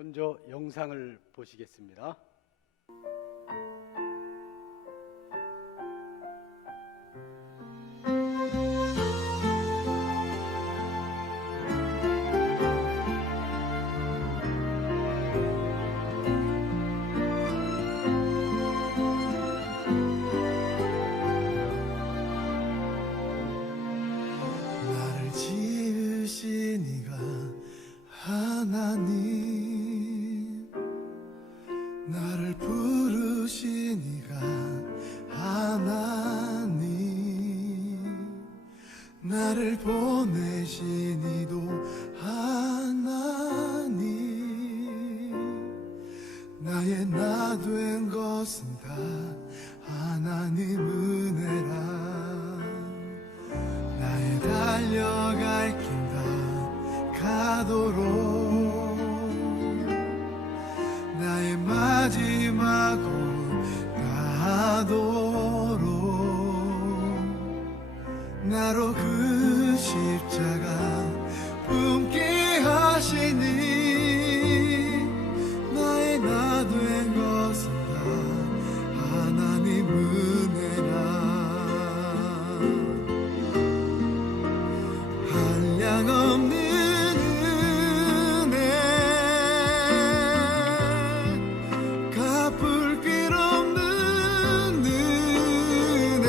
먼저 영상을 보시겠습니다. 나를 지으신 이가 하나님, 나를 부르신 이가 하나님, 나를 보내신 이도 하나님, 나의 나 된 것은 다 하나님 은혜라. 나의 달려갈 길 다 가도록, 나의 마지막 곳 가도록, 나로 그 십자가 품게 하시니, 나의 나 된 것은 다 하나님 은혜라. 한량없는 은혜, 갚을 길 없는 은혜,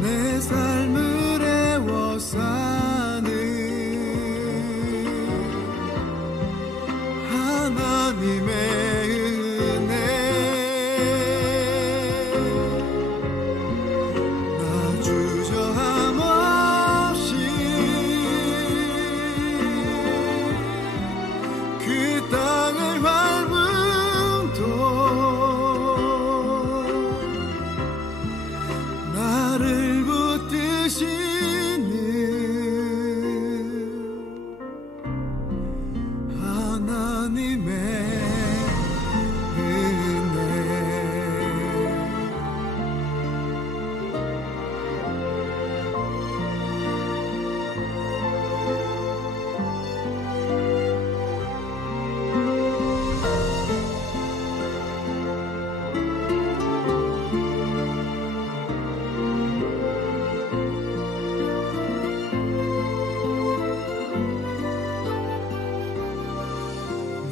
내 삶을 애워 사는 하나님의 은혜. 나 주저함 없이 그 땅을 밟음도, 나를 붙드시는 하나님의 은혜.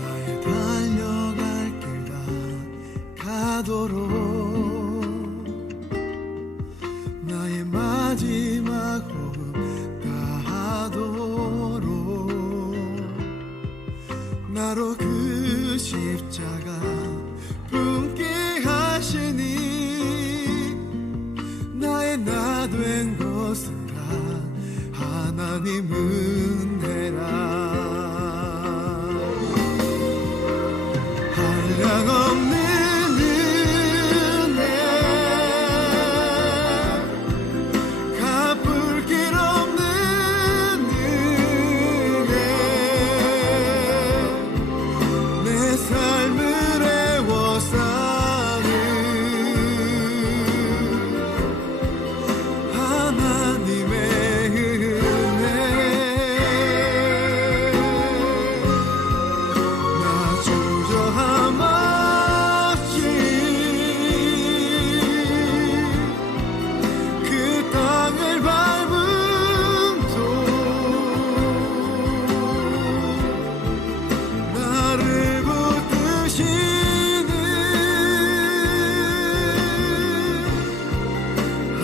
나의 달려갈 길 다 가도록, 나의 마지막 호흡 다하도록, 나로 그 십자가 품게 하시니, 나의 나 된 것은 다 하나님 은혜라. 한량없는 은혜, 갚을 길 없는 은혜, 내 삶을 애워 사는 하나님의 은혜. 나 주저함 없이 그 땅을 밟음도, 나를 붙드시는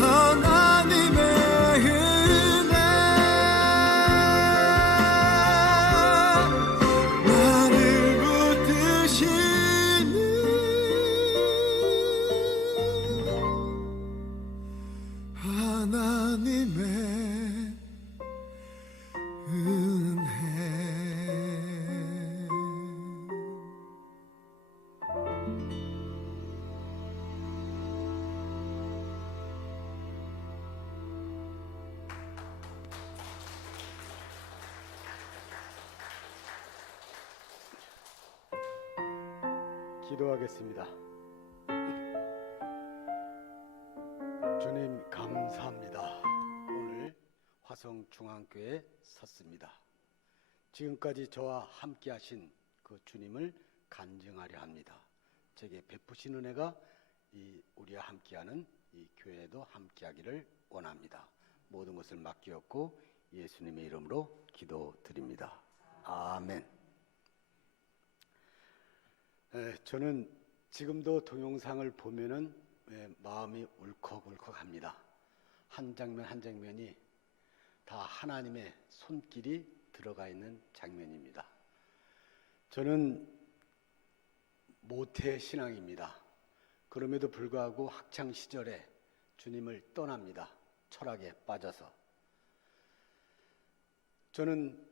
하나님의 은혜. 나를 붙드시는 하나님의 은혜. 기도하겠습니다. 주님 감사합니다. 오늘 화성중앙교회에 섰습니다. 지금까지 저와 함께 하신 그 주님을 간증하려 합니다. 제게 베푸신 은혜가 우리와 함께하는 이 교회에도 함께하기를 원합니다. 모든 것을 맡기었고 예수님의 이름으로 기도드립니다. 아멘. 저는 지금도 동영상을 보면은 마음이 울컥울컥합니다. 한 장면 한 장면이 다 하나님의 손길이 들어가 있는 장면입니다. 저는 모태 신앙입니다. 그럼에도 불구하고 학창 시절에 주님을 떠납니다. 철학에 빠져서. 저는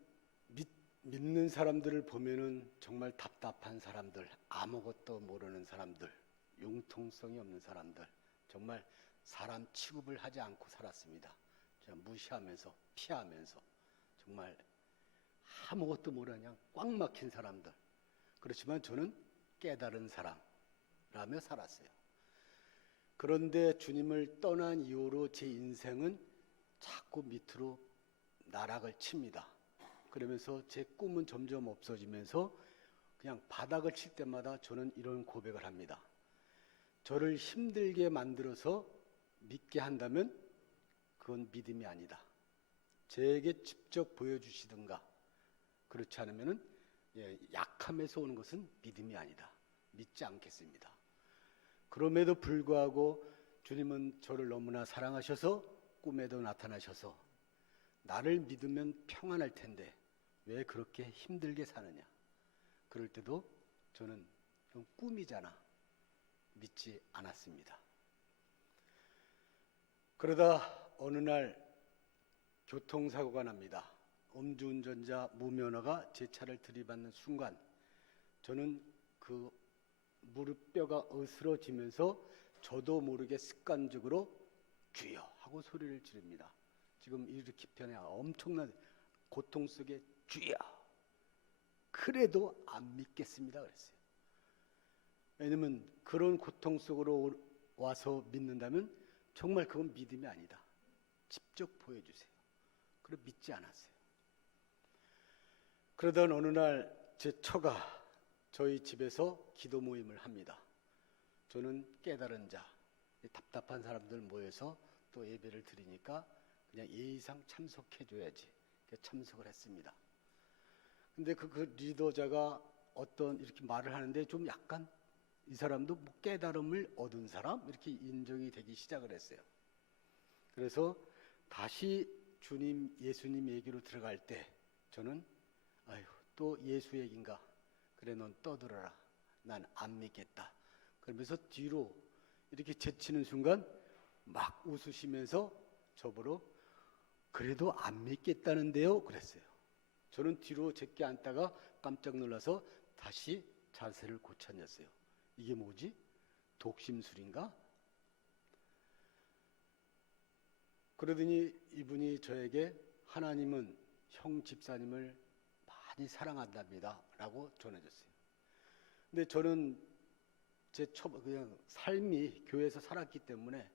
믿는 사람들을 보면은 정말 답답한 사람들, 아무것도 모르는 사람들, 융통성이 없는 사람들, 정말 사람 취급을 하지 않고 살았습니다. 무시하면서 피하면서 정말 아무것도 모르는 그냥 꽉 막힌 사람들. 그렇지만 저는 깨달은 사람라며 살았어요. 그런데 주님을 떠난 이후로 제 인생은 자꾸 밑으로 나락을 칩니다. 그러면서 제 꿈은 점점 없어지면서 그냥 바닥을 칠 때마다 저는 이런 고백을 합니다. 저를 힘들게 만들어서 믿게 한다면 그건 믿음이 아니다. 제게 직접 보여주시든가 그렇지 않으면 약함에서 오는 것은 믿음이 아니다. 믿지 않겠습니다. 그럼에도 불구하고 주님은 저를 너무나 사랑하셔서 꿈에도 나타나셔서 나를 믿으면 평안할 텐데 왜 그렇게 힘들게 사느냐. 그럴 때도 저는 좀 꿈이잖아. 믿지 않았습니다. 그러다 어느 날 교통사고가 납니다. 음주운전자 무면허가 제 차를 들이받는 순간 저는 그 무릎뼈가 으스러지면서 저도 모르게 습관적으로 주여 하고 소리를 지릅니다. 지금 이렇게 편해 엄청난 고통 속에 주여. 그래도 안 믿겠습니다 그랬어요. 왜냐면 그런 고통 속으로 와서 믿는다면 정말 그건 믿음이 아니다. 직접 보여주세요. 그래 믿지 않았어요. 그러던 어느 날 제 처가 저희 집에서 기도 모임을 합니다. 저는 깨달은 자, 답답한 사람들 모여서 또 예배를 드리니까 그냥 예의상 참석해줘야지. 참석을 했습니다. 근데 그 리더자가 어떤 이렇게 말을 하는데 좀 약간 이 사람도 뭐 깨달음을 얻은 사람 이렇게 인정이 되기 시작을 했어요. 그래서 다시 예수님 얘기로 들어갈 때 저는 아휴 또 예수 얘기인가. 그래 넌 떠들어라. 난 안 믿겠다. 그러면서 뒤로 이렇게 제치는 순간 막 웃으시면서 저보러 그래도 안 믿겠다는데요 그랬어요. 저는 뒤로 제껴 앉다가 깜짝 놀라서 다시 자세를 고쳐냈어요. 이게 뭐지? 독심술인가? 그러더니 이분이 저에게 하나님은 형 집사님을 많이 사랑한답니다 라고 전해줬어요. 근데 저는 그냥 삶이 교회에서 살았기 때문에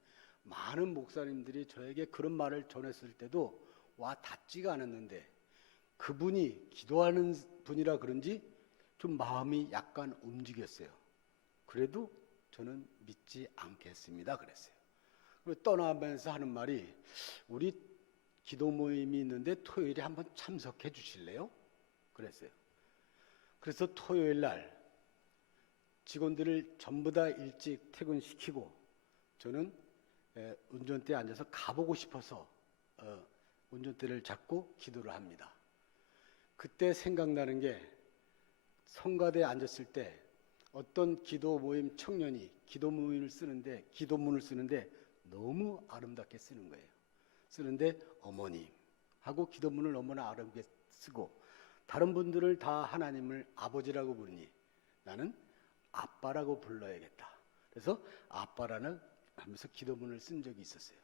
많은 목사님들이 저에게 그런 말을 전했을 때도 와 닿지가 않았는데 그분이 기도하는 분이라 그런지 좀 마음이 약간 움직였어요. 그래도 저는 믿지 않겠습니다 그랬어요. 그리고 떠나면서 하는 말이 우리 기도 모임이 있는데 토요일에 한번 참석해 주실래요? 그랬어요. 그래서 토요일 날 직원들을 전부 다 일찍 퇴근시키고 저는 운전대에 앉아서 가보고 싶어서 운전대를 잡고 기도를 합니다. 그때 생각나는 게 성가대에 앉았을 때 어떤 기도 모임 청년이 기도문을 쓰는데 너무 아름답게 쓰는 거예요. 쓰는데 어머님 하고 기도문을 너무나 아름답게 쓰고 다른 분들을 다 하나님을 아버지라고 부르니 나는 아빠라고 불러야겠다. 그래서 아빠라는 하면서 기도문을 쓴 적이 있었어요.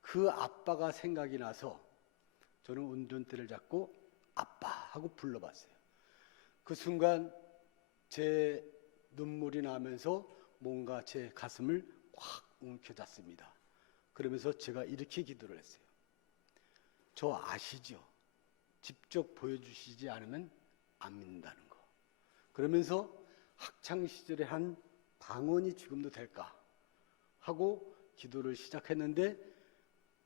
그 아빠가 생각이 나서 저는 운전대를 잡고 아빠 하고 불러봤어요. 그 순간 제 눈물이 나면서 뭔가 제 가슴을 확 움켜잡습니다. 그러면서 제가 이렇게 기도를 했어요. 저 아시죠? 직접 보여주시지 않으면 안 믿는다는 거. 그러면서 학창 시절에 한 방언이 지금도 될까 하고 기도를 시작했는데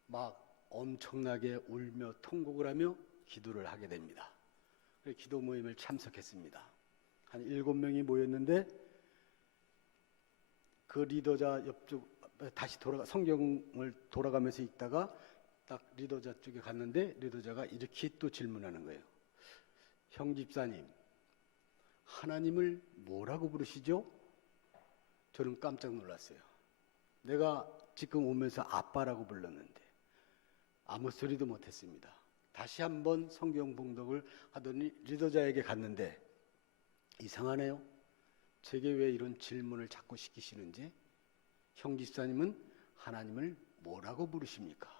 막 엄청나게 울며 통곡을 하며 기도를 하게 됩니다. 기도 모임을 참석했습니다. 한 7명이 모였는데 그 리더자 옆쪽 다시 성경을 돌아가면서 있다가 딱 리더자 쪽에 갔는데 리더자가 이렇게 또 질문하는 거예요. 형 집사님, 하나님을 뭐라고 부르시죠? 저는 깜짝 놀랐어요. 내가 지금 오면서 아빠라고 불렀는데 아무 소리도 못했습니다. 다시 한번 성경 봉독을 하더니 리더자에게 갔는데 이상하네요. 제게 왜 이런 질문을 자꾸 시키시는지. 형 집사님은 하나님을 뭐라고 부르십니까?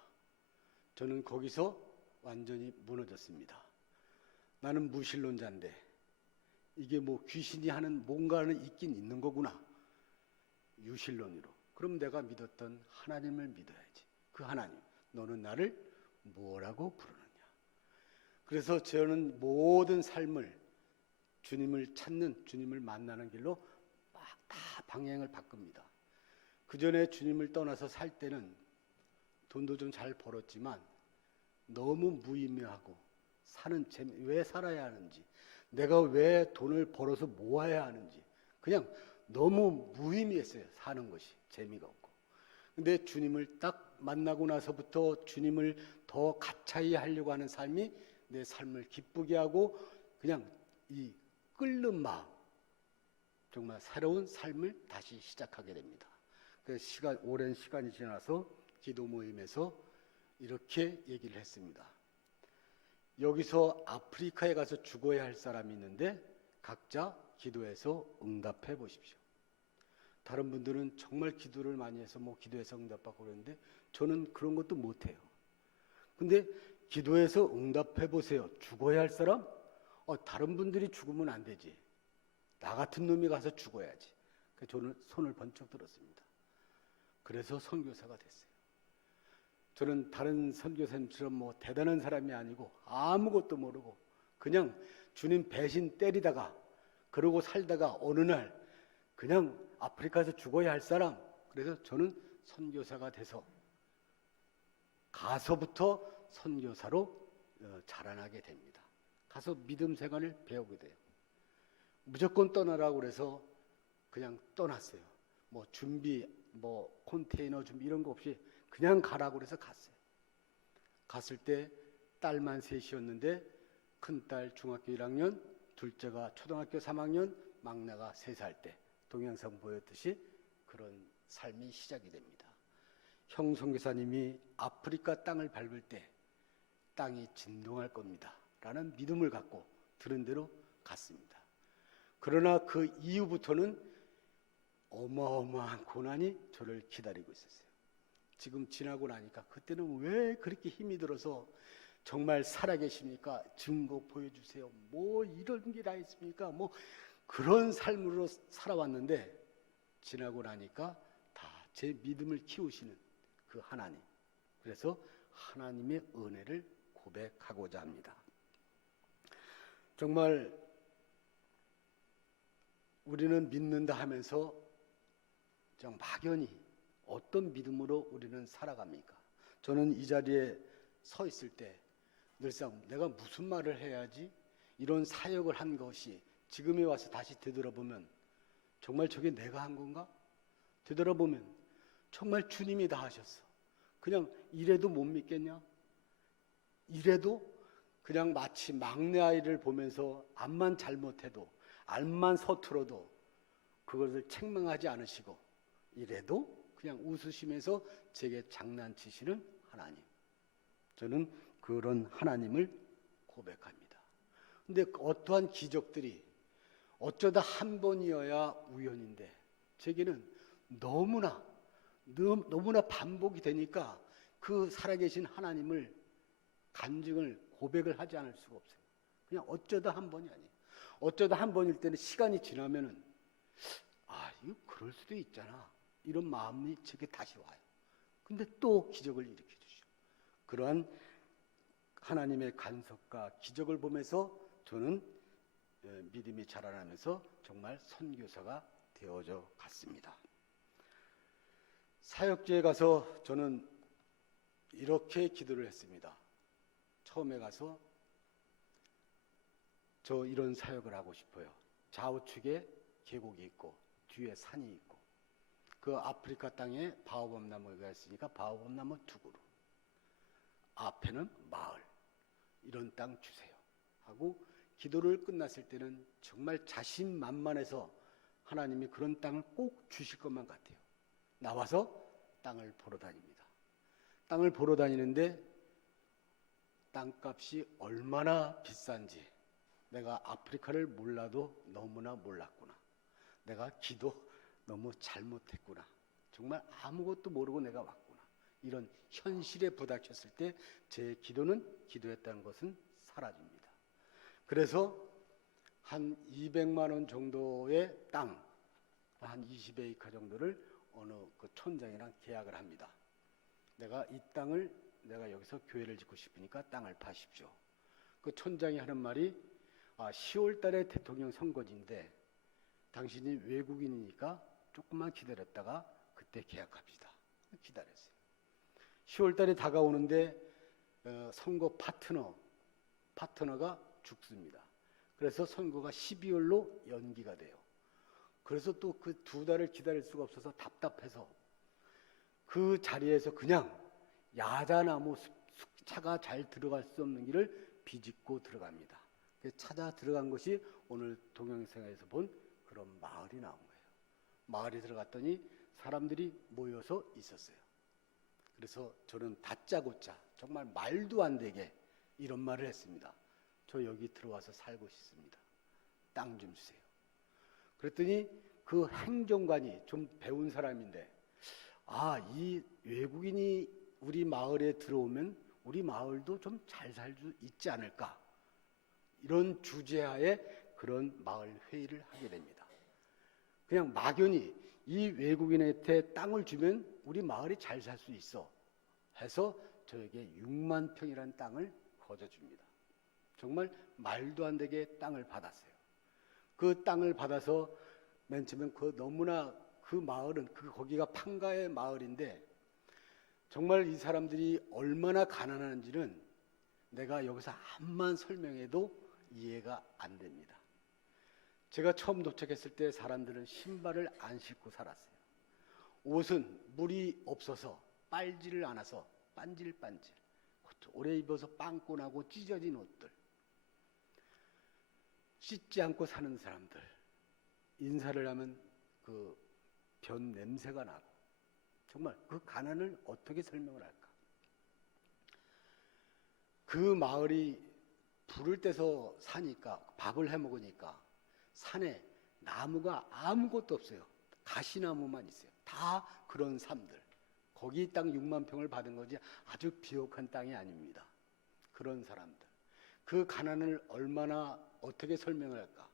저는 거기서 완전히 무너졌습니다. 나는 무신론자인데 이게 뭐 귀신이 하는 뭔가는 있긴 있는 거구나. 유신론으로. 그럼 내가 믿었던 하나님을 믿어야지. 그 하나님, 너는 나를 뭐라고 부르느냐. 그래서 저는 모든 삶을 주님을 찾는, 주님을 만나는 길로 막 다 방향을 바꿉니다. 그 전에 주님을 떠나서 살 때는 돈도 좀 잘 벌었지만 너무 무의미하고 사는 재미, 왜 살아야 하는지, 내가 왜 돈을 벌어서 모아야 하는지 그냥 너무 무의미했어요. 사는 것이 재미가 없고. 근데 주님을 딱 만나고 나서부터 주님을 더 가차히 하려고 하는 삶이 내 삶을 기쁘게 하고 그냥 이 끓는 마음, 정말 새로운 삶을 다시 시작하게 됩니다. 그래서 오랜 시간이 지나서 기도 모임에서 이렇게 얘기를 했습니다. 여기서 아프리카에 가서 죽어야 할 사람이 있는데 각자 기도해서 응답해 보십시오. 다른 분들은 정말 기도를 많이 해서 뭐 기도해서 응답받고 그러는데 저는 그런 것도 못해요. 근데 기도해서 응답해 보세요. 죽어야 할 사람? 다른 분들이 죽으면 안 되지. 나 같은 놈이 가서 죽어야지. 그래서 저는 손을 번쩍 들었습니다. 그래서 선교사가 됐어요. 저는 다른 선교사님처럼 뭐 대단한 사람이 아니고 아무것도 모르고 그냥 주님 배신 때리다가 그러고 살다가 어느 날 그냥 아프리카에서 죽어야 할 사람. 그래서 저는 선교사가 돼서 가서부터 선교사로 자라나게 됩니다. 가서 믿음 생활을 배우게 돼요. 무조건 떠나라고 그래서 그냥 떠났어요. 뭐 준비, 뭐 컨테이너 준비 이런 거 없이 그냥 가라고 그래서 갔어요. 갔을 때 딸만 셋이었는데 큰딸 중학교 1학년, 둘째가 초등학교 3학년, 막내가 3살 때 동영상 보였듯이 그런 삶이 시작이 됩니다. 형 선교사님이 아프리카 땅을 밟을 때 땅이 진동할 겁니다. 라는 믿음을 갖고 들은 대로 갔습니다. 그러나 그 이후부터는 어마어마한 고난이 저를 기다리고 있었어요. 지금 지나고 나니까 그때는 왜 그렇게 힘이 들어서 정말 살아계십니까? 증거 보여주세요. 뭐 이런 게 다 있습니까? 뭐 그런 삶으로 살아왔는데 지나고 나니까 다 제 믿음을 키우시는 그 하나님. 그래서 하나님의 은혜를 고백하고자 합니다. 정말 우리는 믿는다 하면서 좀 막연히 어떤 믿음으로 우리는 살아갑니까? 저는 이 자리에 서 있을 때 늘상 내가 무슨 말을 해야지 이런 사역을 한 것이 지금에 와서 다시 되돌아보면 정말 저게 내가 한 건가? 되돌아보면 정말 주님이 다 하셨어. 그냥 이래도 못 믿겠냐? 이래도 그냥 마치 막내 아이를 보면서 암만 잘못해도 암만 서툴어도 그것을 책망하지 않으시고 이래도 그냥 웃으시면서 제게 장난치시는 하나님. 저는 그런 하나님을 고백합니다. 근데 어떠한 기적들이 어쩌다 한 번이어야 우연인데 제게는 너무나 반복이 되니까 그 살아계신 하나님을 간증을 고백을 하지 않을 수가 없어요. 그냥 어쩌다 한 번이 아니에요. 어쩌다 한 번일 때는 시간이 지나면은 이거 그럴 수도 있잖아. 이런 마음이 제게 다시 와요. 근데 또 기적을 일으켜 주시죠. 그러한 하나님의 간섭과 기적을 보면서 저는 믿음이 자라나면서 정말 선교사가 되어져 갔습니다. 사역지에 가서 저는 이렇게 기도를 했습니다. 처음에 가서 저 이런 사역을 하고 싶어요. 좌우측에 계곡이 있고 뒤에 산이 있고 그 아프리카 땅에 바오밥 나무가 있으니까 바오밥 나무 두 그루, 앞에는 마을, 이런 땅 주세요 하고 기도를 끝났을 때는 정말 자신만만해서 하나님이 그런 땅을 꼭 주실 것만 같아요. 나와서 땅을 보러 다닙니다. 땅을 보러 다니는데 땅값이 얼마나 비싼지 내가 아프리카를 몰라도 너무나 몰랐구나. 내가 기도 너무 잘못했구나. 정말 아무것도 모르고 내가 왔구나. 이런 현실에 부닥쳤을 때 제 기도했다는 것은 사라집니다. 그래서 한 200만 원 정도의 땅, 한 20에이커 정도를 어느 그 촌장이랑 계약을 합니다. 내가 이 땅을 내가 여기서 교회를 짓고 싶으니까 땅을 파십시오. 그 촌장이 하는 말이 10월 달에 대통령 선거인데 당신이 외국인이니까 조금만 기다렸다가 그때 계약합시다. 기다렸어요. 10월 달에 다가오는데 선거 파트너가 죽습니다. 그래서 선거가 12월로 연기가 돼요. 그래서 또 그 2달을 기다릴 수가 없어서 답답해서 그 자리에서 그냥 야자나무 차가 잘 들어갈 수 없는 길을 비집고 들어갑니다. 찾아 들어간 것이 오늘 동영상에서 본 그런 마을이 나온 거예요. 마을에 들어갔더니 사람들이 모여서 있었어요. 그래서 저는 다짜고짜 정말 말도 안 되게 이런 말을 했습니다. 저 여기 들어와서 살고 싶습니다. 땅 좀 주세요. 그랬더니 그 행정관이 좀 배운 사람인데 이 외국인이 우리 마을에 들어오면 우리 마을도 좀 잘 살 수 있지 않을까, 이런 주제하에 그런 마을 회의를 하게 됩니다. 그냥 막연히 이 외국인한테 땅을 주면 우리 마을이 잘 살 수 있어 해서 저에게 6만 평이라는 땅을 거저줍니다. 정말 말도 안 되게 땅을 받았어요. 그 땅을 받아서 맨 처음엔 너무나 그 마을은 거기가 판가의 마을인데 정말 이 사람들이 얼마나 가난한지는 내가 여기서 암만 설명해도 이해가 안 됩니다. 제가 처음 도착했을 때 사람들은 신발을 안 신고 살았어요. 옷은 물이 없어서 빨지를 않아서 반질반질, 오래 입어서 빵꾸 나고 찢어진 옷들, 씻지 않고 사는 사람들, 인사를 하면 그 변 냄새가 나고, 정말 그 가난을 어떻게 설명을 할까? 그 마을이 불을 떼서 사니까, 밥을 해 먹으니까 산에 나무가 아무것도 없어요. 가시나무만 있어요. 다 그런 삶들. 거기 땅 6만 평을 받은 거지 아주 비옥한 땅이 아닙니다. 그런 사람들. 그 가난을 얼마나 어떻게 설명을 할까?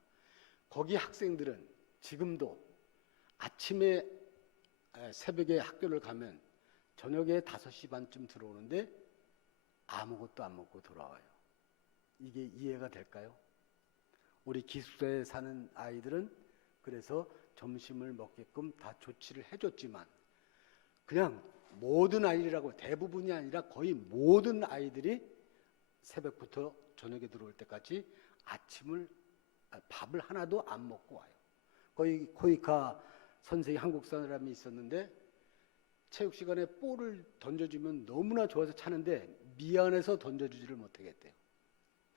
거기 학생들은 지금도 아침에 새벽에 학교를 가면 저녁에 5시 반쯤 들어오는데 아무것도 안 먹고 돌아와요. 이게 이해가 될까요? 우리 기숙사에 사는 아이들은 그래서 점심을 먹게끔 다 조치를 해줬지만 그냥 모든 아이들이라고, 대부분이 아니라 거의 모든 아이들이 새벽부터 저녁에 들어올 때까지 밥을 하나도 안 먹고 와요. 거의 코이카 선생이 한국 사람이 있었는데 체육 시간에 볼을 던져주면 너무나 좋아서 차는데 미안해서 던져주지를 못하겠대요.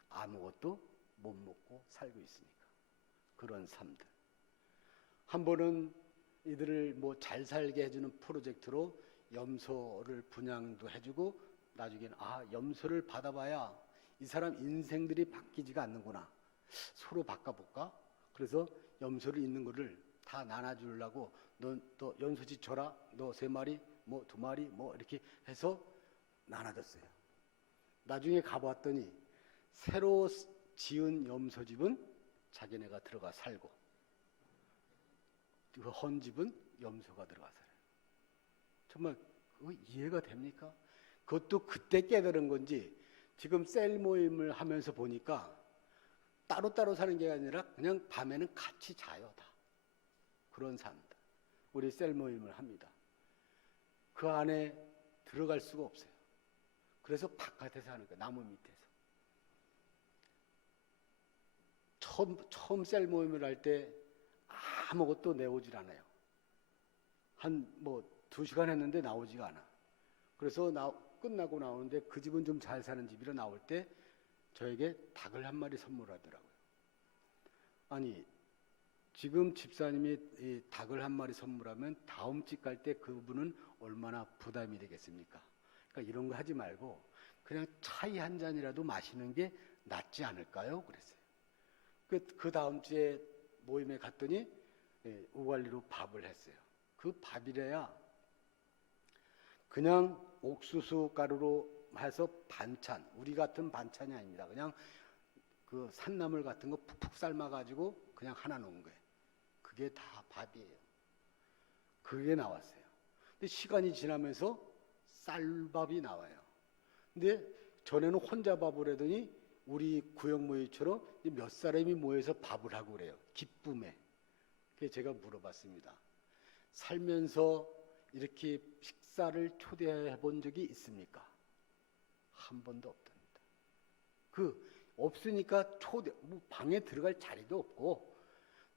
아무것도 못 먹고 살고 있으니까. 그런 삶들. 한 번은 이들을 잘 살게 해주는 프로젝트로 염소를 분양도 해주고 나중에는 염소를 받아봐야 이 사람 인생들이 바뀌지가 않는구나. 서로 바꿔볼까? 그래서 염소를 있는 거를 다 나눠주려고 넌 또 염소지 줘라. 너 3마리, 2마리, 이렇게 해서 나눠줬어요. 나중에 가봤더니 새로 지은 염소집은 자기네가 들어가 살고 그 헌집은 염소가 들어가 살아요. 정말 그거 이해가 됩니까? 그것도 그때 깨달은 건지 지금 셀 모임을 하면서 보니까 따로따로 사는 게 아니라 그냥 밤에는 같이 자요, 다. 그런 사람들. 우리 셀 모임을 합니다. 그 안에 들어갈 수가 없어요. 그래서 바깥에서 하는 거예요, 나무 밑에서. 처음 셀 모임을 할 때 아무것도 내오질 않아요. 한 2시간 했는데 나오지가 않아. 그래서 끝나고 나오는데 그 집은 좀 잘 사는 집이라 나올 때 저에게 닭을 한 마리 선물하더라고요. 아니, 지금 집사님이 이 닭을 한 마리 선물하면 다음 집 갈 때 그분은 얼마나 부담이 되겠습니까? 그러니까 이런 거 하지 말고 그냥 차이 한 잔이라도 마시는 게 낫지 않을까요? 그랬어요. 그 다음 주에 모임에 갔더니 우갈리로 밥을 했어요. 그 밥이래야 그냥 옥수수 가루로 해서 반찬, 우리 같은 반찬이 아닙니다. 그냥 그 산나물 같은 거 푹푹 삶아가지고 그냥 하나 놓은 거예요. 그게 다 밥이에요. 그게 나왔어요. 근데 시간이 지나면서 쌀밥이 나와요. 근데 전에는 혼자 밥을 하더니 우리 구역모임처럼 몇 사람이 모여서 밥을 하고 그래요. 기쁨에. 그래서 제가 물어봤습니다. 살면서 이렇게 식사를 초대해 본 적이 있습니까? 한 번도 없답니다. 없으니까 방에 들어갈 자리도 없고,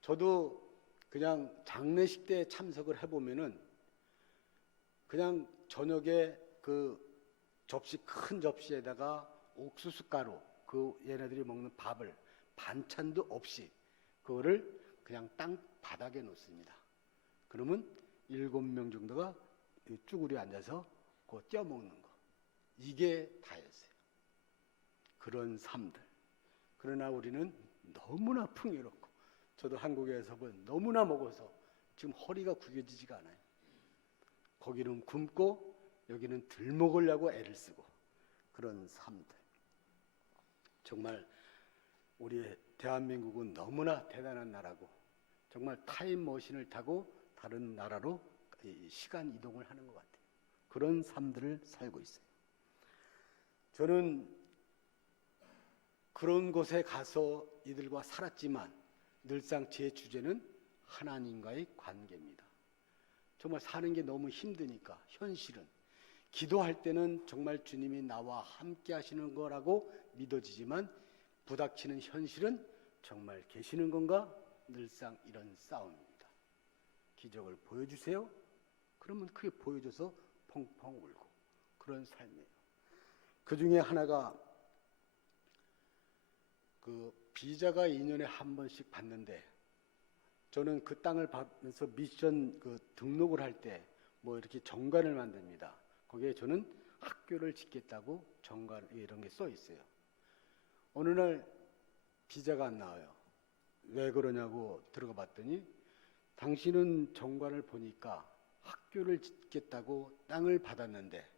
저도 그냥 장례식 때 참석을 해보면은 그냥 저녁에 그 큰 접시에다가 옥수수 가루, 얘네들이 먹는 밥을 반찬도 없이 그거를 그냥 땅 바닥에 놓습니다. 그러면 7명 정도가 쭈그려 앉아서 그거 떼어먹는 거. 이게 다였어요. 그런 삶들. 그러나 우리는 너무나 풍요롭고, 저도 한국에서 너무나 먹어서 지금 허리가 구겨지지가 않아요. 거기는 굶고 여기는 덜 먹으려고 애를 쓰고, 그런 삶들. 정말 우리 대한민국은 너무나 대단한 나라고, 정말 타임머신을 타고 다른 나라로 시간 이동을 하는 것 같아요. 그런 삶들을 살고 있어요. 저는 그런 곳에 가서 이들과 살았지만 늘상 제 주제는 하나님과의 관계입니다. 정말 사는 게 너무 힘드니까, 현실은 기도할 때는 정말 주님이 나와 함께 하시는 거라고 믿어지지만 부닥치는 현실은 정말 계시는 건가? 늘상 이런 싸움입니다. 기적을 보여주세요. 그러면 그게 보여줘서 펑펑 울고, 그런 삶이에요. 그 중에 하나가 비자가 2년에 한 번씩 받는데, 저는 그 땅을 받으면서 미션 등록을 할 때 이렇게 정관을 만듭니다. 거기에 저는 학교를 짓겠다고 정관 이런 게 써 있어요. 어느 날 비자가 안 나와요. 왜 그러냐고 들어가 봤더니, 당신은 정관을 보니까 학교를 짓겠다고 땅을 받았는데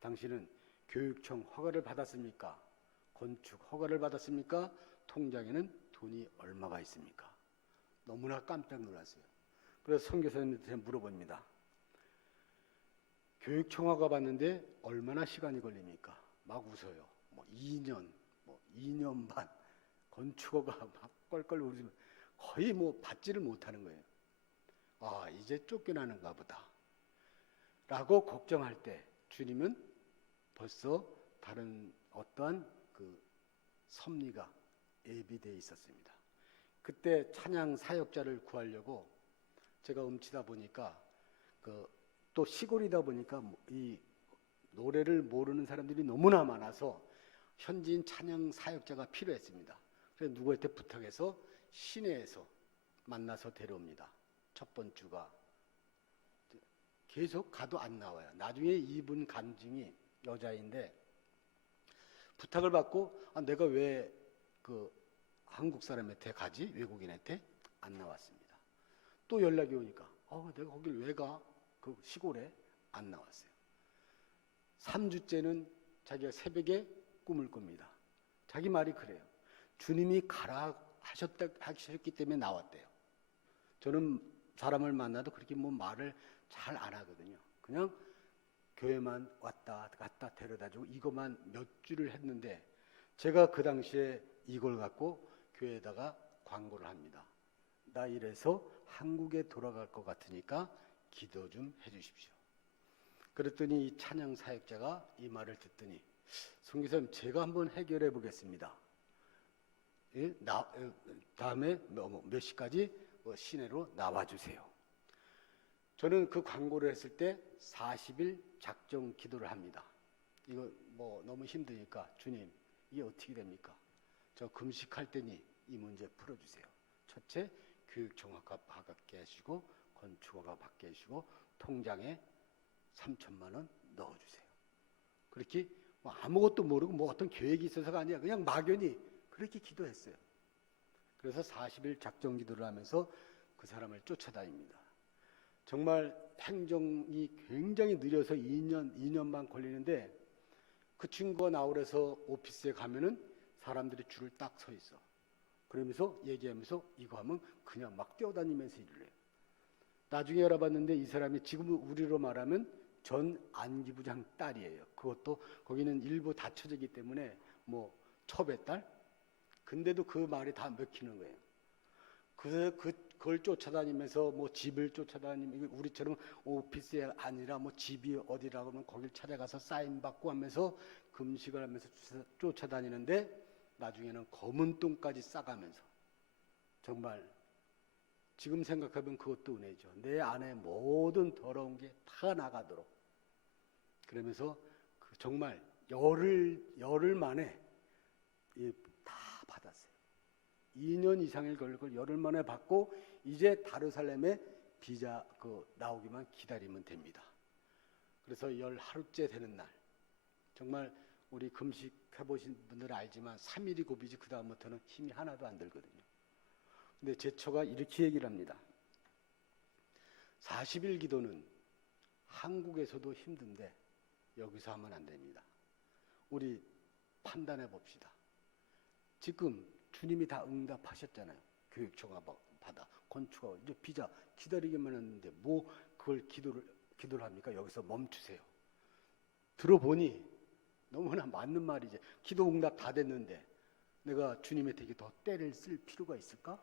당신은 교육청 허가를 받았습니까? 건축 허가를 받았습니까? 통장에는 돈이 얼마가 있습니까? 너무나 깜짝 놀랐어요. 그래서 선교사님한테 물어봅니다. 교육청 허가 받는데 얼마나 시간이 걸립니까? 막 웃어요. 2년, 2년 반, 건축허가 막 껄껄 울으면 거의 받지를 못하는 거예요. 아, 이제 쫓겨나는가 보다 라고 걱정할 때 주님은 벌써 다른 어떠한 섭리가 예비되어 있었습니다. 그때 찬양 사역자를 구하려고 제가 음치다 보니까 또 시골이다 보니까 이 노래를 모르는 사람들이 너무나 많아서 현지인 찬양 사역자가 필요했습니다. 그래서 누구한테 부탁해서 시내에서 만나서 데려옵니다. 첫 번 주가 계속 가도 안 나와요. 나중에 이분 간증이 여자인데 부탁을 받고 내가 왜 한국 사람한테 가지? 외국인한테? 안 나왔습니다. 또 연락이 오니까 내가 거길 왜 가? 그 시골에 안 나왔어요. 3주째는 자기가 새벽에 꿈을 꿉니다. 자기 말이 그래요. 주님이 가라 하셨기 때문에 나왔대요. 저는 사람을 만나도 그렇게 말을 잘 안 하거든요. 그냥 교회만 왔다 갔다 데려다주고 이것만 몇 주를 했는데 제가 그 당시에 이걸 갖고 교회에다가 광고를 합니다. 나 이래서 한국에 돌아갈 것 같으니까 기도 좀 해주십시오. 그랬더니 이 찬양 사역자가 이 말을 듣더니 선교사님 제가 한번 해결해 보겠습니다. 예? 다음에 몇 시까지 시내로 나와주세요. 저는 그 광고를 했을 때 40일 작정 기도를 합니다. 이거 뭐 너무 힘드니까 주님 이게 어떻게 됩니까? 저 금식할 때니 이 문제 풀어주세요. 첫째 교육청학과 받게 하시고 건축허가 받게 하시고 통장에 3천만 원 넣어주세요. 그렇게 뭐 아무것도 모르고 뭐 어떤 계획이 있어서가 아니라 그냥 막연히 그렇게 기도했어요. 그래서 40일 작정 기도를 하면서 그 사람을 쫓아다닙니다. 정말 행정이 굉장히 느려서 2년 반 걸리는데 그 친구가 나오래서 오피스에 가면은 사람들이 줄을 딱 서 있어. 그러면서 얘기하면서 이거 하면 그냥 막 뛰어다니면서 일을 해요. 나중에 알아봤는데 이 사람이 지금 우리로 말하면 전 안기부장 딸이에요. 그것도 거기는 일부 닫혀지기 때문에 뭐 첩의 딸? 근데도 그 말이 다 먹히는 거예요. 그걸 쫓아다니면서 뭐 집을 쫓아다니면 우리처럼 오피스에 아니라 뭐 집이 어디라고 하면 거길 찾아가서 사인 받고 하면서 금식을 하면서 쫓아다니는데 나중에는 검은 똥까지 싸가면서 정말 지금 생각하면 그것도 은혜죠. 내 안에 모든 더러운 게 다 나가도록 그러면서 정말 열흘 만에 다 받았어요. 2년 이상을 걸고 열흘 만에 받고 이제 다르살렘에 비자 나오기만 기다리면 됩니다. 그래서 열 하루째 되는 날 정말 우리 금식 해보신 분들 알지만 3일이 고비지 그 다음부터는 힘이 하나도 안 들거든요. 근데 제 처가 이렇게 얘기를 합니다. 40일 기도는 한국에서도 힘든데 여기서 하면 안 됩니다. 우리 판단해 봅시다. 지금 주님이 다 응답하셨잖아요. 교육청과 받아 건축하고 이제 비자 기다리기만 했는데 뭐 그걸 기도를 합니까? 여기서 멈추세요. 들어보니 너무나 맞는 말이지. 기도 응답 다 됐는데 내가 주님의 되게 더 때를 쓸 필요가 있을까?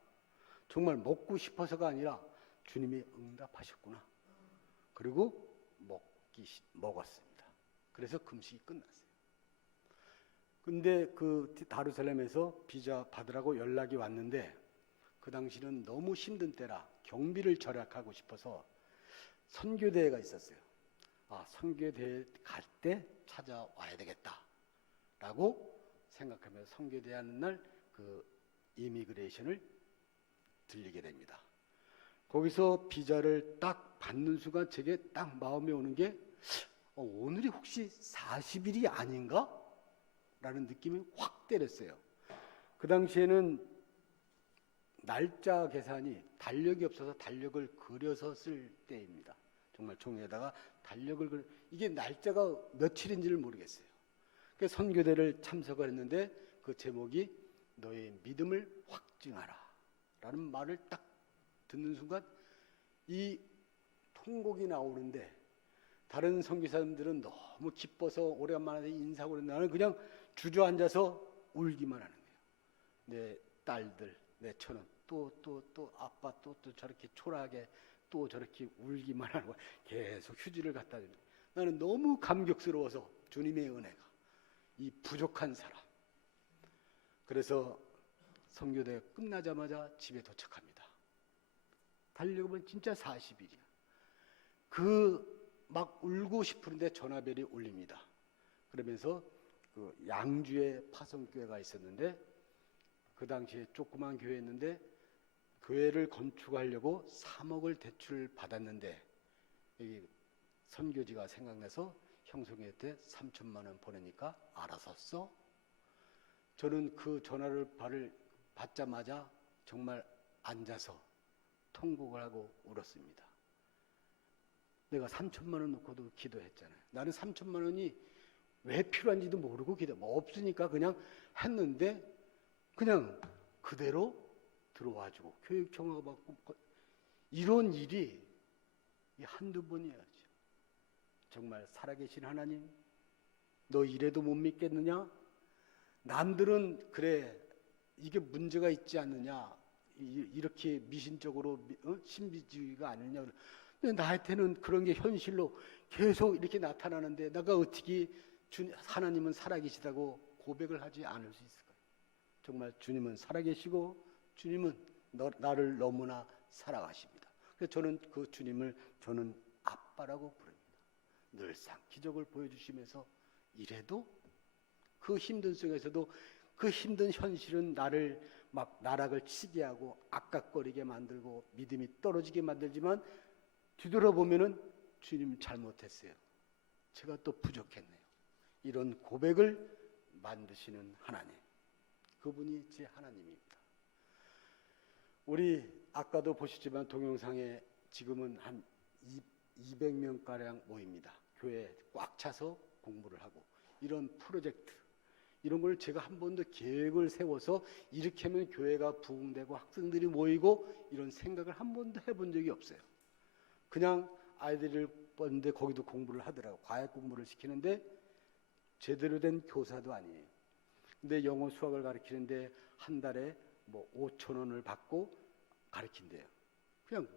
정말 먹고 싶어서가 아니라 주님이 응답하셨구나. 그리고 먹었습니다. 그래서 금식이 끝났어요. 근데 그 다르살렘에서 비자 받으라고 연락이 왔는데 그 당시는 너무 힘든 때라 경비를 절약하고 싶어서 선교대회가 있었어요. 선교대회 갈 때 찾아와야 되겠다라고 생각하면서 선교대회 하는 날 그 이미그레이션을 들리게 됩니다. 거기서 비자를 딱 받는 순간 제게 딱 마음에 오는 게 오늘이 혹시 40일이 아닌가? 라는 느낌이 확 때렸어요. 그 당시에는 날짜 계산이 달력이 없어서 달력을 그려서 쓸 때입니다. 정말 종이에다가 달력을 이게 날짜가 며칠인지를 모르겠어요. 그래서 선교대를 참석을 했는데 그 제목이 너의 믿음을 확증하라 라는 말을 딱 듣는 순간 이 통곡이 나오는데 다른 선교사님들은 너무 기뻐서 오래간만에 인사하고 그러는데 나는 그냥 주저앉아서 울기만 하는 거예요. 내 딸들, 내 처는 또 아빠 또 저렇게 초라하게 또 저렇게 울기만 하는 거예요. 계속 휴지를 갖다 주는 거예요. 나는 너무 감격스러워서 주님의 은혜가 이 부족한 사람. 그래서 선교대 끝나자마자 집에 도착합니다. 달려고 보면 진짜 40일이야. 막 울고 싶은데 전화벨이 울립니다. 그러면서 그 양주에 파송교회가 있었는데 그 당시에 조그만 교회였는데 교회를 건축하려고 3억을 대출 받았는데 여기 선교지가 생각나서 형성회한테 3천만 원 보내니까 알아서 써. 저는 그 전화를 받자마자 정말 앉아서 통곡을 하고 울었습니다. 내가 3천만 원 놓고도 기도했잖아요. 나는 3천만 원이 왜 필요한지도 모르고 뭐 없으니까 그냥 했는데 그냥 그대로 들어와주고 교육청하고 받고 이런 일이 한두 번이야죠. 정말 살아계신 하나님, 너 이래도 못 믿겠느냐? 남들은 그래, 이게 문제가 있지 않느냐, 이렇게 미신적으로 신비주의가 아니냐. 근데 나한테는 그런 게 현실로 계속 이렇게 나타나는데 내가 어떻게 하나님은 살아계시다고 고백을 하지 않을 수 있을까요? 정말 주님은 살아계시고 주님은 나를 너무나 사랑하십니다. 그래서 저는 그 주님을 저는 아빠라고 부릅니다. 늘상 기적을 보여주시면서 이래도 그 힘든 속에서도 그 힘든 현실은 나를 막 나락을 치게 하고 악각거리게 만들고 믿음이 떨어지게 만들지만 뒤돌아보면은 주님 잘못했어요. 제가 또 부족했네요. 이런 고백을 만드시는 하나님, 그분이 제 하나님입니다. 우리 아까도 보시지만 동영상에 지금은 한 200명가량 모입니다. 교회에 꽉 차서 공부를 하고 이런 프로젝트, 이런 걸 제가 한 번도 계획을 세워서 이렇게 하면 교회가 부흥되고 학생들이 모이고 이런 생각을 한 번도 해본 적이 없어요. 그냥 아이들을 뻗는데 거기도 공부를 하더라고. 과외 공부를 시키는데 제대로 된 교사도 아니에요. 근데 영어 수학을 가르치는데 한 달에 뭐 5,000원을 받고 가르친대요. 그냥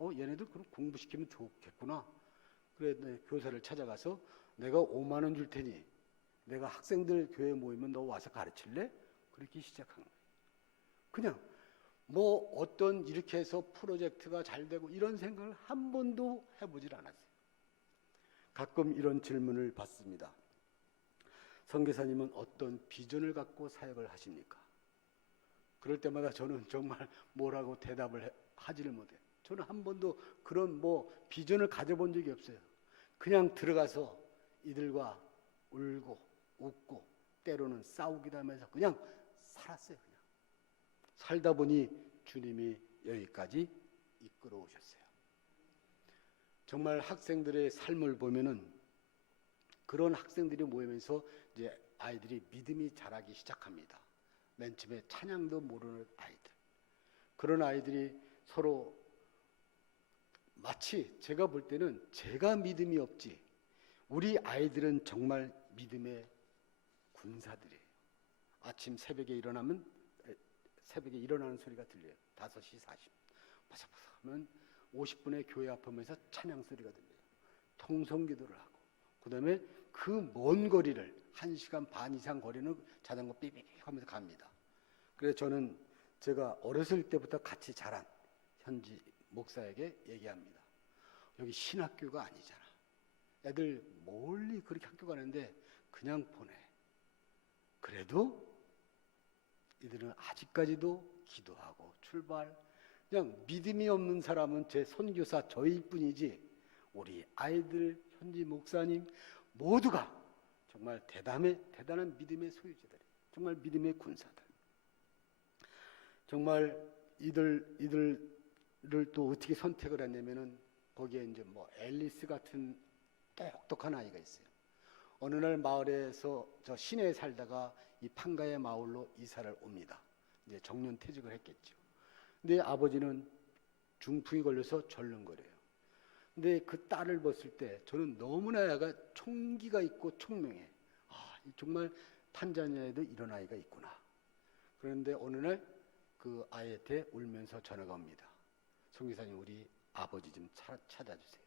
얘네들 그럼 공부시키면 좋겠구나. 그래 교사를 찾아가서 내가 5만 원 줄 테니 내가 학생들 교회 모이면 너 와서 가르칠래? 그렇게 시작한 거예요. 그냥 뭐 어떤 이렇게 해서 프로젝트가 잘 되고 이런 생각을 한 번도 해보질 않았어요. 가끔 이런 질문을 받습니다. 선교사님은 어떤 비전을 갖고 사역을 하십니까? 그럴 때마다 저는 정말 뭐라고 대답을 하지를 못해요. 저는 한 번도 그런 뭐 비전을 가져본 적이 없어요. 그냥 들어가서 이들과 울고 웃고 때로는 싸우기도 하면서 그냥 살았어요. 그냥 살다 보니 주님이 여기까지 이끌어 오셨어요. 정말 학생들의 삶을 보면은 그런 학생들이 모이면서 이제 아이들이 믿음이 자라기 시작합니다. 맨 처음에 찬양도 모르는 아이들, 그런 아이들이 서로 마치 제가 볼 때는 제가 믿음이 없지 우리 아이들은 정말 믿음의 군사들이에요. 아침 새벽에 일어나는 소리가 들려요. 5시 40분 바삭바삭 하면 50분에 교회 앞에서 찬양 소리가 들려요. 통성기도를 하고 그 다음에 그 먼 거리를 1시간 반 이상 거리는 자전거 삐삐삐 하면서 갑니다. 그래서 저는 제가 어렸을 때부터 같이 자란 현지 목사에게 얘기합니다. 여기 신학교가 아니잖아. 애들 멀리 그렇게 학교 가는데 그냥 보내. 그래도 이들은 아직까지도 기도하고 출발. 그냥 믿음이 없는 사람은 제 선교사 저일 뿐이지 우리 아이들, 현지 목사님 모두가 정말 대단한 믿음의 소유자들, 정말 믿음의 군사들. 정말 이들을 또 어떻게 선택을 했냐면은 거기에 이제 뭐 앨리스 같은 똑똑한 아이가 있어요. 어느 날 마을에서 저 시내에 살다가 이 판가의 마을로 이사를 옵니다. 이제 정년 퇴직을 했겠죠. 근데 아버지는 중풍이 걸려서 절름거려요. 근데 그 딸을 봤을 때 저는 너무나 애가 총기가 있고 총명해. 정말 탄자니아에도 이런 아이가 있구나. 그런데 어느 날 그 아이한테 울면서 전화가 옵니다. 선교사님 우리 아버지 좀 찾아주세요.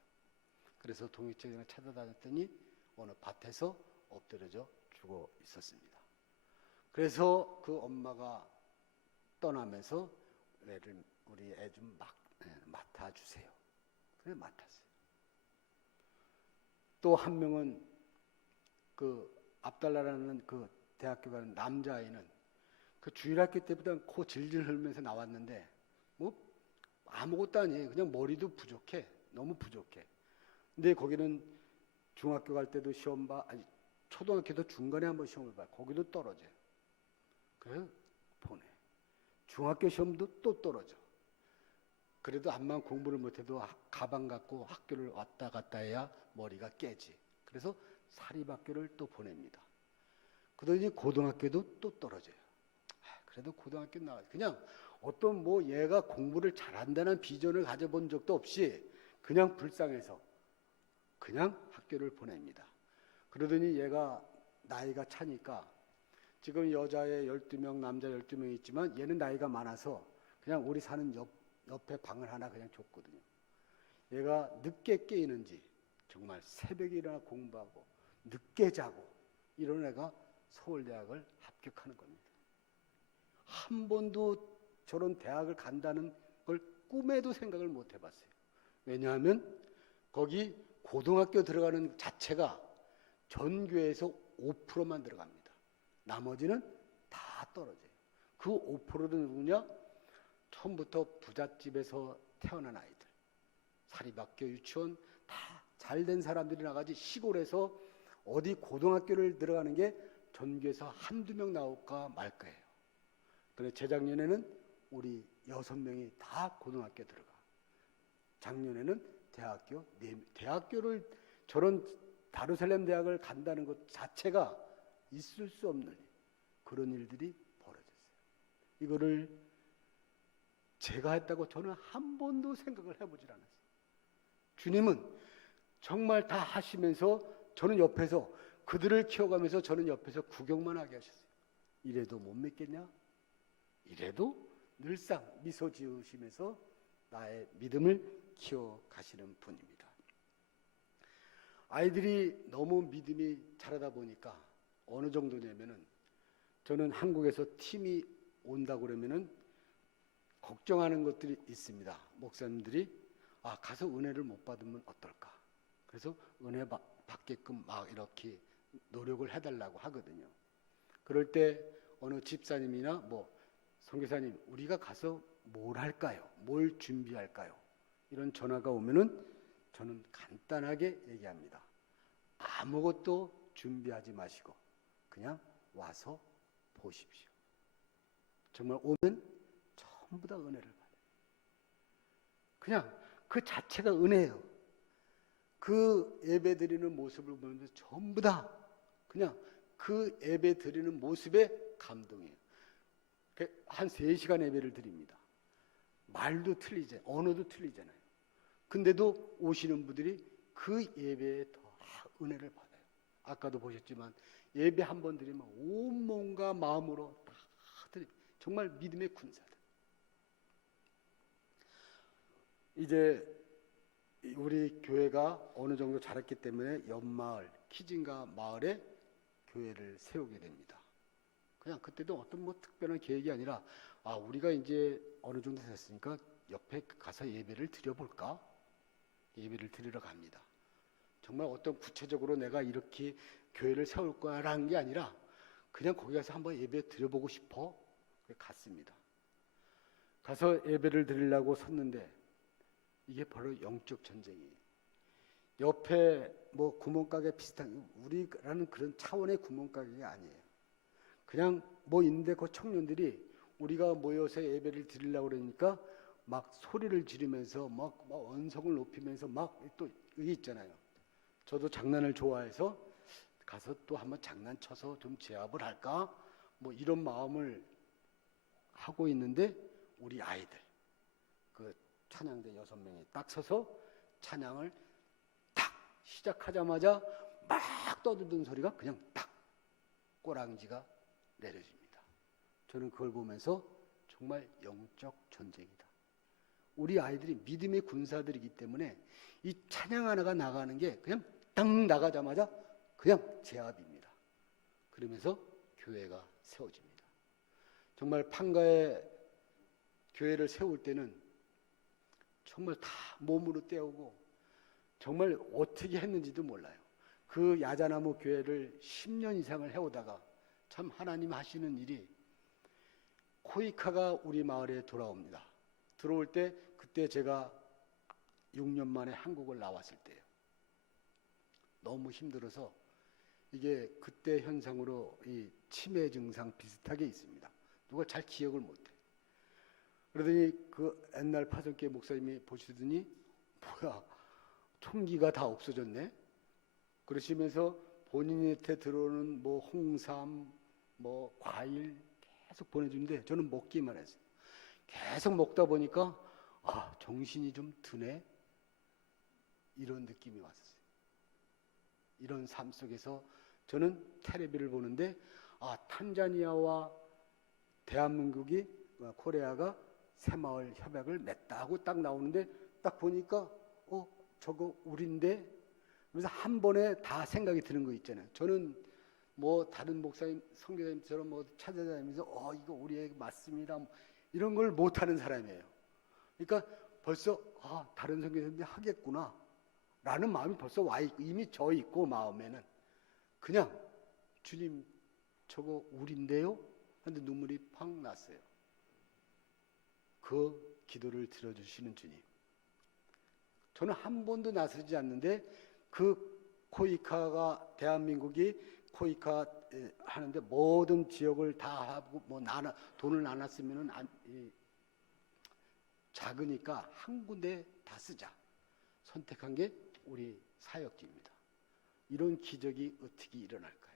그래서 동역자를 찾아다녔더니 어느 밭에서 엎드려져 죽어 있었습니다. 그래서 그 엄마가 떠나면서 우리 애 좀 맡아주세요. 그래서 맡았어요. 또 한 명은 그 압달라라는 그 대학교 가는 남자아이는 그 주일학교 때보다 코 질질 흘면서 나왔는데 뭐 아무것도 아니에요. 그냥 머리도 부족해. 너무 부족해. 근데 거기는 중학교 갈 때도 시험 봐. 아니 초등학교도 중간에 한번 시험을 봐. 거기도 떨어져요. 그래서 보내. 중학교 시험도 또 떨어져. 그래도 암만 공부를 못해도 가방 갖고 학교를 왔다 갔다 해야 머리가 깨지. 그래서 사립학교를 또 보냅니다. 그러더니 고등학교도 또 떨어져요. 그래도 고등학교 나와. 그냥 어떤 뭐 얘가 공부를 잘한다는 비전을 가져본 적도 없이 그냥 불쌍해서 그냥 학교를 보냅니다. 그러더니 얘가 나이가 차니까 지금 여자애 12명, 남자 12명 있지만 얘는 나이가 많아서 그냥 우리 사는 옆에 방을 하나 그냥 줬거든요. 얘가 늦게 깨이는지 정말 새벽에 일어나 공부하고 늦게 자고 이런 애가 서울대학을 합격하는 겁니다. 한 번도 저런 대학을 간다는 걸 꿈에도 생각을 못 해봤어요. 왜냐하면 거기 고등학교 들어가는 자체가 전교에서 5%만 들어갑니다. 나머지는 다 떨어져요. 그 5%는 누구냐? 처음부터 부잣집에서 태어난 아이들, 사립학교, 유치원 다 잘된 사람들이 나가지 시골에서 어디 고등학교를 들어가는 게 전교에서 한두 명 나올까 말 거예요. 그래서 재작년에는 우리 6명이 다 고등학교 들어가. 작년에는 대학교를 저런 다루살렘 대학을 간다는 것 자체가 있을 수 없는 그런 일들이 벌어졌어요. 이거를 제가 했다고 저는 한 번도 생각을 해보질 않았어요. 주님은 정말 다 하시면서 저는 옆에서 그들을 키워가면서 저는 옆에서 구경만 하게 하셨어요. 이래도 못 믿겠냐? 이래도 늘상 미소 지으시면서 나의 믿음을 키워가시는 분입니다. 아이들이 너무 믿음이 자라다 보니까 어느 정도냐면은 저는 한국에서 팀이 온다고 그러면은 걱정하는 것들이 있습니다. 목사님들이 가서 은혜를 못 받으면 어떨까? 그래서 은혜 받게끔 막 이렇게 노력을 해달라고 하거든요. 그럴 때 어느 집사님이나 뭐 선교사님 우리가 가서 뭘 할까요? 뭘 준비할까요? 이런 전화가 오면은 저는 간단하게 얘기합니다. 아무것도 준비하지 마시고 그냥 와서 보십시오. 정말 오면 전부 다 은혜를 받아요. 그냥 그 자체가 은혜예요. 그 예배 드리는 모습을 보면서 전부 다 그냥 그 예배 드리는 모습에 감동이에요. 한 3시간 예배를 드립니다. 말도 틀리잖아요. 언어도 틀리잖아요. 근데도 오시는 분들이 그 예배에 더 은혜를 받아요. 아까도 보셨지만 예배 한 번 드리면 온몸과 마음으로 다 드립니다. 정말 믿음의 군사들. 이제 우리 교회가 어느 정도 자랐기 때문에 옆마을 키진가 마을에 교회를 세우게 됩니다. 그냥 그때도 어떤 뭐 특별한 계획이 아니라 우리가 이제 어느 정도 됐으니까 옆에 가서 예배를 드려볼까? 예배를 드리러 갑니다. 정말 어떤 구체적으로 내가 이렇게 교회를 세울 거라는 게 아니라 그냥 거기 가서 한번 예배 드려보고 싶어 갔습니다. 가서 예배를 드리려고 섰는데 이게 바로 영적 전쟁이에요. 옆에 뭐 구멍가게 비슷한 우리라는 그런 차원의 구멍가게가 아니에요. 그냥 뭐 있는데 그 청년들이 우리가 모여서 예배를 드리려고 그러니까 막 소리를 지르면서 막 언성을 높이면서 막 또 이게 있잖아요. 저도 장난을 좋아해서 가서 또 한번 장난쳐서 좀 제압을 할까? 뭐 이런 마음을 하고 있는데 우리 아이들 그 찬양대 6명이 딱 서서 찬양을 딱 시작하자마자 막 떠드는 소리가 그냥 딱 꼬랑지가 내려집니다. 저는 그걸 보면서 정말 영적 전쟁이다. 우리 아이들이 믿음의 군사들이기 때문에 이 찬양 하나가 나가는 게 그냥 딱 나가자마자 그냥 제압입니다. 그러면서 교회가 세워집니다. 정말 판가에 교회를 세울 때는 정말 다 몸으로 때우고 정말 어떻게 했는지도 몰라요. 그 야자나무 교회를 10년 이상을 해오다가 참 하나님 하시는 일이 코이카가 우리 마을에 돌아옵니다. 들어올 때 그때 제가 6년 만에 한국을 나왔을 때예요. 너무 힘들어서 이게 그때 현상으로 이 치매 증상 비슷하게 있습니다. 누가 잘 기억을 못해. 그러더니 그 옛날 파송교회 목사님이 보시더니 뭐야 총기가 다 없어졌네. 그러시면서 본인한테 들어오는 뭐 홍삼, 뭐 과일 계속 보내주는데 저는 먹기만 했어요. 계속 먹다 보니까 정신이 좀 드네. 이런 느낌이 왔어요. 이런 삶 속에서 저는 텔레비를 보는데 탄자니아와 대한민국이 코리아가 새마을 협약을 맺다 하고 딱 나오는데 딱 보니까 저거 우린데. 그래서 한 번에 다 생각이 드는 거 있잖아요. 저는 뭐 다른 목사님, 선교사님처럼 뭐 찾아다니면서 이거 우리에게 맞습니다, 뭐 이런 걸 못하는 사람이에요. 그러니까 벌써 다른 선교사님들이 하겠구나 라는 마음이 벌써 와 있고 이미 져 있고 마음에는 그냥 주님 저거 우린데요? 근데 눈물이 팍 났어요. 그 기도를 들어주시는 주님. 저는 한 번도 나서지 않는데 그 코이카가 대한민국이 코이카 하는데 모든 지역을 다 하고 뭐 돈을 나눴으면은 작으니까 한 군데 다 쓰자 선택한 게 우리 사역지입니다. 이런 기적이 어떻게 일어날까요?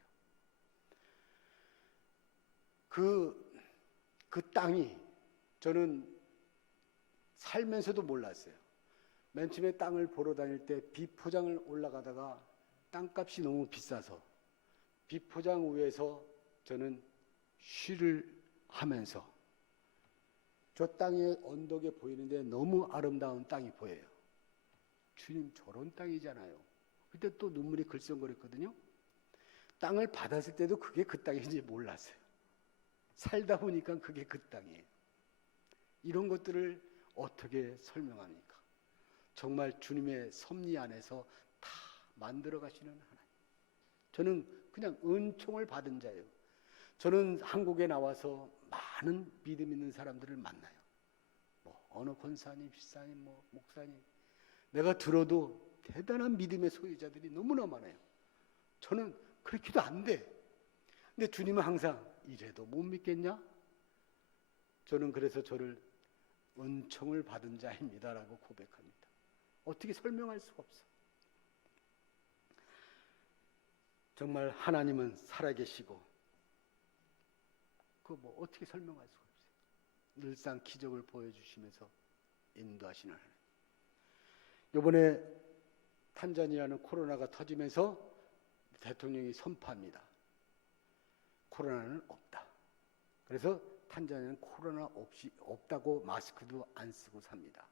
그 땅이 저는 살면서도 몰랐어요. 맨 처음에 땅을 보러 다닐 때 비포장을 올라가다가 땅값이 너무 비싸서 비포장 위에서 저는 쉬를 하면서 저 땅의 언덕에 보이는데 너무 아름다운 땅이 보여요. 주님 저런 땅이잖아요. 그때 또 눈물이 글썽거렸거든요. 땅을 받았을 때도 그게 그 땅인지 몰랐어요. 살다 보니까 그게 그 땅이에요. 이런 것들을 어떻게 설명합니까? 정말 주님의 섭리 안에서 다 만들어 가시는 하나님. 저는 그냥 은총을 받은 자예요. 저는 한국에 나와서 많은 믿음 있는 사람들을 만나요. 뭐 어느 권사님, 집사님, 뭐 목사님, 내가 들어도 대단한 믿음의 소유자들이 너무나 많아요. 저는 그렇게도 안 돼. 근데 주님은 항상 이래도 못 믿겠냐? 저는 그래서 저를 은총을 받은 자입니다라고 고백합니다. 어떻게 설명할 수가 없어. 정말 하나님은 살아계시고 그 뭐 어떻게 설명할 수가 없어요. 늘상 기적을 보여주시면서 인도하시는 하나님. 이번에 탄자니아는 코로나가 터지면서 대통령이 선포합니다. 코로나는 없다. 그래서 탄자니아는 코로나 없다고 마스크도 안 쓰고 삽니다.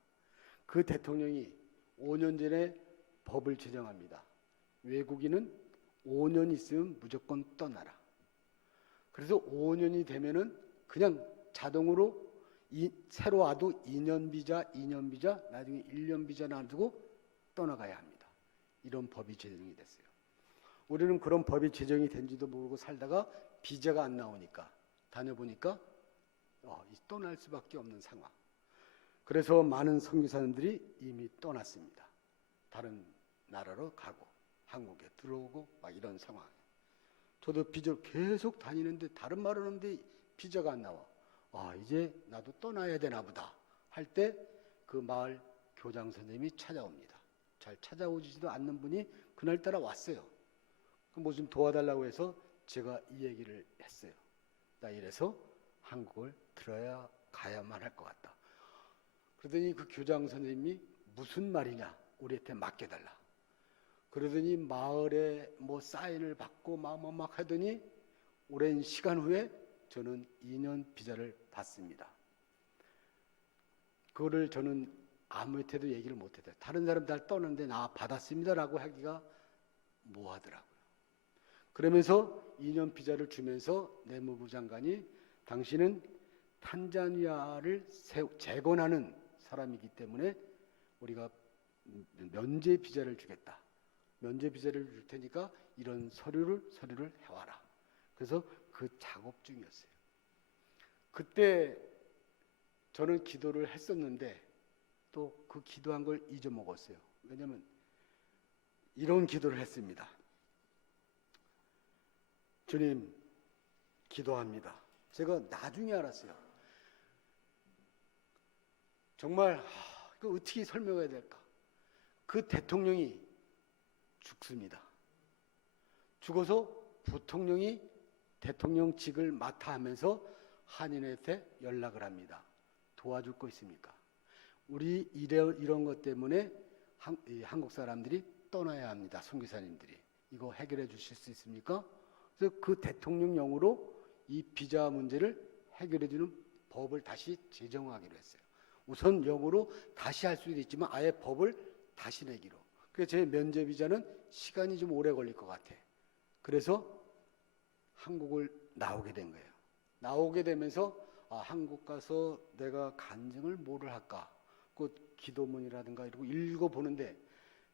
그 대통령이 5년 전에 법을 제정합니다. 외국인은 5년 있으면 무조건 떠나라. 그래서 5년이 되면은 그냥 자동으로 새로 와도 2년 비자, 나중에 1년 비자 놔두고 떠나가야 합니다. 이런 법이 제정이 됐어요. 우리는 그런 법이 제정이 된지도 모르고 살다가 비자가 안 나오니까 다녀보니까 떠날 수밖에 없는 상황. 그래서 많은 선교사님들이 이미 떠났습니다. 다른 나라로 가고 한국에 들어오고 막 이런 상황. 저도 비자 계속 다니는데 다른 말은 없는데 비자가 안 나와. 이제 나도 떠나야 되나 보다 할 때 그 마을 교장 선생님이 찾아옵니다. 잘 찾아오지도 않는 분이 그날따라 왔어요. 뭐 좀 도와달라고 해서 제가 이 얘기를 했어요. 나 이래서 한국을 들어야 가야만 할 것 같다. 그러더니 그 교장 선생님이 무슨 말이냐 우리한테 맡겨달라. 그러더니 마을에 뭐 사인을 받고 막 하더니 오랜 시간 후에 저는 2년 비자를 받습니다. 그거를 저는 아무한테도 얘기를 못했어요. 다른 사람 다 떠났는데 나 받았습니다라고 하기가 뭐하더라고요. 그러면서 2년 비자를 주면서 내무부 장관이 당신은 탄자니아를 재건하는 사람이기 때문에 우리가 면제 비자를 주겠다. 면제 비자를 줄 테니까 이런 서류를 해와라. 그래서 그 작업 중이었어요. 그때 저는 기도를 했었는데 또 그 기도한 걸 잊어먹었어요. 왜냐하면 이런 기도를 했습니다. 주님, 기도합니다. 제가 나중에 알았어요. 정말 그 어떻게 설명해야 될까? 그 대통령이 죽습니다. 죽어서 부통령이 대통령직을 맡아 하면서 한인한테 연락을 합니다. 도와줄 거 있습니까? 우리 이런 것 때문에 한국 사람들이 떠나야 합니다. 선교사님들이. 이거 해결해 주실 수 있습니까? 그래서 그 대통령령으로 이 비자 문제를 해결해 주는 법을 다시 제정하기로 했어요. 우선 영어로 다시 할 수도 있지만 아예 법을 다시 내기로. 그래서 제 면제 비자는 시간이 좀 오래 걸릴 것 같아. 그래서 한국을 나오게 된 거예요. 나오게 되면서 한국 가서 내가 간증을 뭐를 할까? 그 기도문이라든가 이런 거 읽어보는데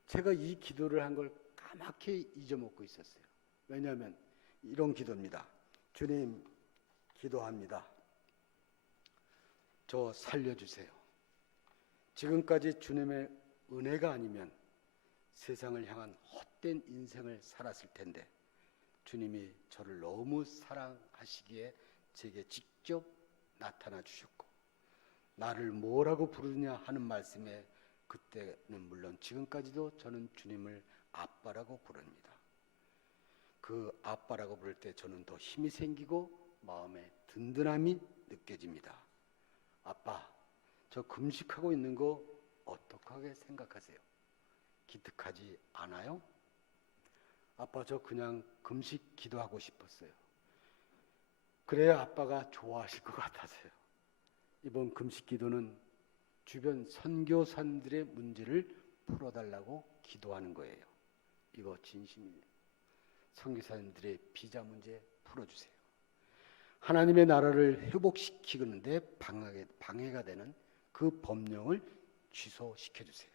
제가 이 기도를 한 걸 까맣게 잊어먹고 있었어요. 왜냐하면 이런 기도입니다. 주님, 기도합니다. 저 살려주세요. 지금까지 주님의 은혜가 아니면 세상을 향한 헛된 인생을 살았을 텐데 주님이 저를 너무 사랑하시기에 제게 직접 나타나 주셨고 나를 뭐라고 부르느냐 하는 말씀에 그때는 물론 지금까지도 저는 주님을 아빠라고 부릅니다. 그 아빠라고 부를 때 저는 더 힘이 생기고 마음에 든든함이 느껴집니다. 아빠, 저 금식하고 있는 거 어떡하게 생각하세요? 기특하지 않아요? 아빠, 저 그냥 금식 기도하고 싶었어요. 그래야 아빠가 좋아하실 것 같아서요. 이번 금식 기도는 주변 선교사님들의 문제를 풀어달라고 기도하는 거예요. 이거 진심이에요. 선교사님들의 비자 문제 풀어주세요. 하나님의 나라를 회복시키는데 방해가 되는 그 법령을 취소시켜주세요.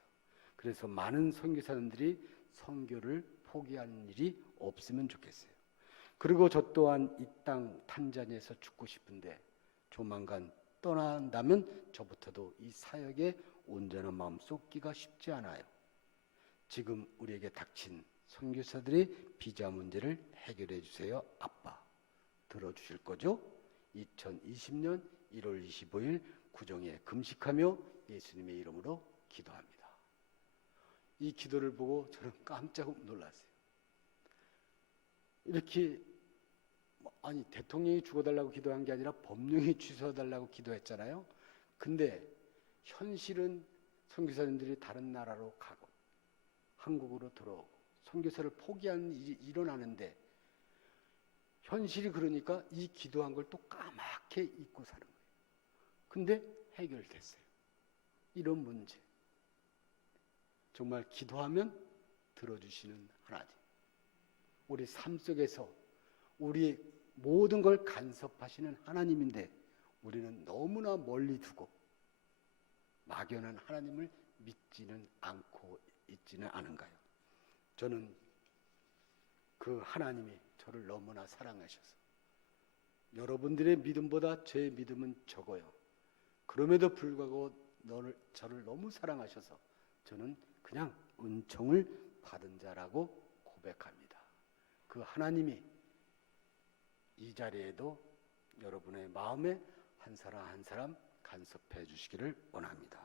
그래서 많은 선교사님들이 선교를 포기하는 일이 없으면 좋겠어요. 그리고 저 또한 이 땅 탄자니아에서 죽고 싶은데 조만간 떠난다면 저부터도 이 사역에 온전한 마음 쏟기가 쉽지 않아요. 지금 우리에게 닥친 선교사들의 비자 문제를 해결해 주세요. 아빠, 들어주실 거죠? 2020년 1월 25일 구정에 금식하며 예수님의 이름으로 기도합니다. 이 기도를 보고 저는 깜짝 놀랐어요. 이렇게 아니 대통령이 죽어달라고 기도한 게 아니라 법령이 취소해달라고 기도했잖아요. 근데 현실은 선교사님들이 다른 나라로 가고 한국으로 들어오고 선교사를 포기하는 일이 일어나는데 현실이 그러니까 이 기도한 걸 또 까맣게 잊고 사는 거예요. 근데 해결됐어요. 이런 문제. 정말 기도하면 들어주시는 하나님. 우리 삶 속에서 우리 모든 걸 간섭하시는 하나님인데 우리는 너무나 멀리 두고 막연한 하나님을 믿지는 않고 있지는 않은가요? 저는 그 하나님이 저를 너무나 사랑하셔서 여러분들의 믿음보다 제 믿음은 적어요. 그럼에도 불구하고 저를 너무 사랑하셔서 저는 그냥 은총을 받은 자라고 고백합니다. 그 하나님이 이 자리에도 여러분의 마음에 한 사람 한 사람 간섭해 주시기를 원합니다.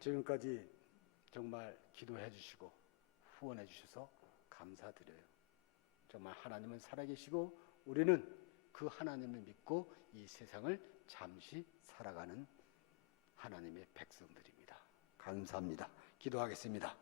지금까지 정말 기도해 주시고 후원해 주셔서 감사드려요. 정말 하나님은 살아계시고 우리는 그 하나님을 믿고 이 세상을 잠시 살아가는 하나님의 백성들입니다. 감사합니다. 기도하겠습니다.